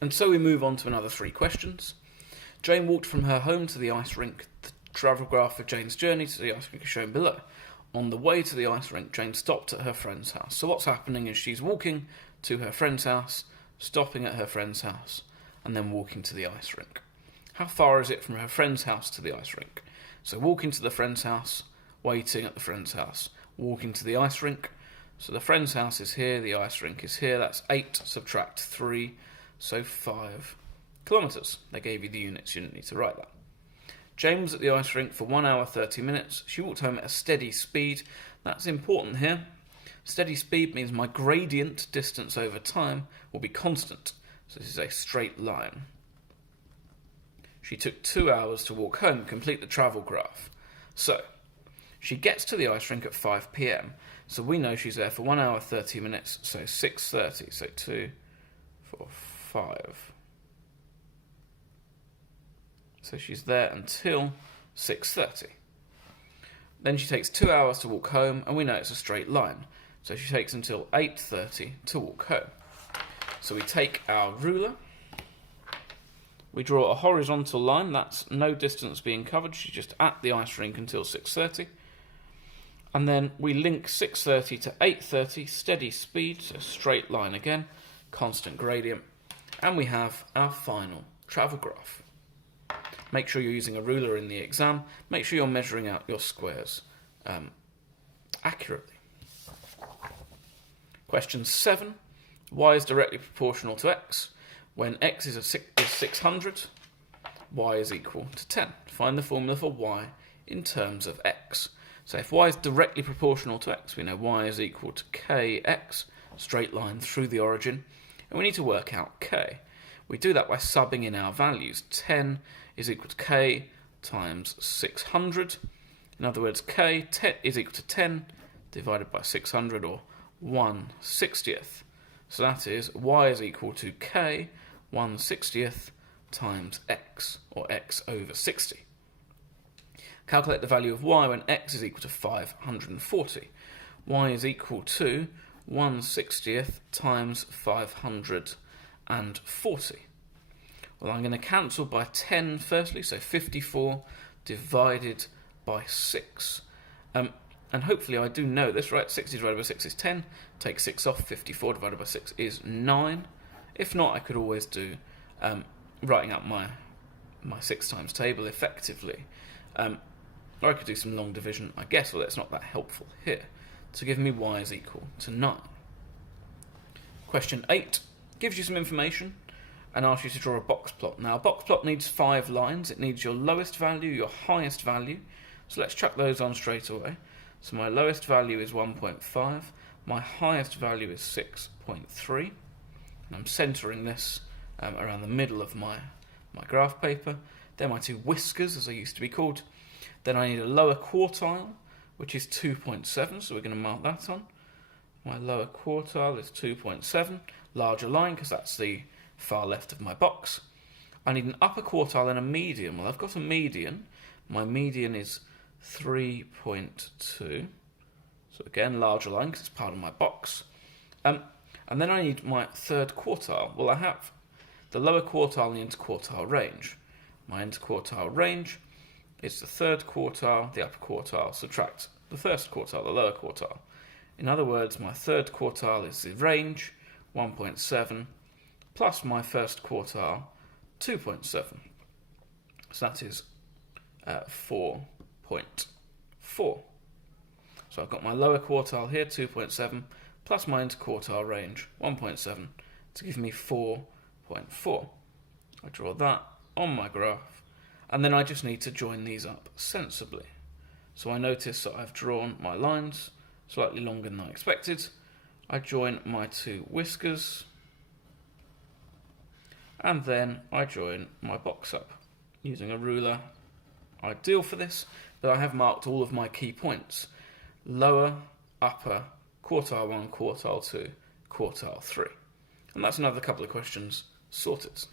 And so we move on to another 3 questions. Jane walked from her home to the ice rink. The travel graph of Jane's journey to the ice rink is shown below. On the way to the ice rink, Jane stopped at her friend's house. So what's happening is she's walking to her friend's house, stopping at her friend's house, and then walking to the ice rink. How far is it from her friend's house to the ice rink? So walking to the friend's house, waiting at the friend's house, walking to the ice rink. So the friend's house is here, the ice rink is here. That's 8, subtract 3, so 5 kilometres. They gave you the units, you didn't need to write that. Jane was at the ice rink for 1 hour 30 minutes. She walked home at a steady speed. That's important here. Steady speed means my gradient distance over time will be constant. So this is a straight line. She took 2 hours to walk home, complete the travel graph. So she gets to the ice rink at 5 p.m. So we know she's there for 1 hour 30 minutes, so 6:30. So 2, 4, 5. So she's there until 6:30. Then she takes 2 hours to walk home, and we know it's a straight line. So she takes until 8:30 to walk home. So we take our ruler, we draw a horizontal line, that's no distance being covered, she's just at the ice rink until 6:30. And then we link 6:30 to 8:30, steady speed, so straight line again, constant gradient. And we have our final travel graph. Make sure you're using a ruler in the exam. Make sure you're measuring out your squares accurately. Question 7. Y is directly proportional to x. When x is 600, y is equal to 10. Find the formula for y in terms of x. So if y is directly proportional to x, we know y is equal to kx, straight line through the origin, and we need to work out k. We do that by subbing in our values. 10 is equal to k times 600. In other words, k is equal to 10 divided by 600, or 1/60th. So that is y is equal to k 1/60th times x, or x over 60. Calculate the value of y when x is equal to 540. Y is equal to 1/60th times 540. Well, I'm going to cancel by 10 firstly, so 54 divided by 6. And hopefully I do know this, right? 60 divided by 6 is 10. Take 6 off, 54 divided by 6 is 9. If not, I could always do writing out my 6 times table effectively. Or I could do some long division, I guess, although it's not that helpful here, to give me y is equal to 9. Question 8 gives you some information and asks you to draw a box plot. Now, a box plot needs 5 lines. It needs your lowest value, your highest value. So let's chuck those on straight away. So my lowest value is 1.5. My highest value is 6.3. And I'm centering this around the middle of my graph paper. They're my 2 whiskers, as they used to be called. Then I need a lower quartile, which is 2.7, so we're going to mark that on. My lower quartile is 2.7, larger line, because that's the far left of my box. I need an upper quartile and a median. Well, I've got a median. My median is 3.2. So again, larger line, because it's part of my box. And then I need my third quartile. Well, I have the lower quartile and the interquartile range. My interquartile range is the third quartile, the upper quartile, subtract the first quartile, the lower quartile. In other words, my third quartile is the range, 1.7, plus my first quartile, 2.7. So that is 4.4. So I've got my lower quartile here, 2.7, plus my interquartile range, 1.7, to give me 4.4. I draw that on my graph, and then I just need to join these up sensibly. So I notice that I've drawn my lines slightly longer than I expected. I join my 2 whiskers, and then I join my box up using a ruler. Ideal for this, but I have marked all of my key points: lower, upper, quartile 1, quartile 2, quartile 3. And that's another couple of questions sorted.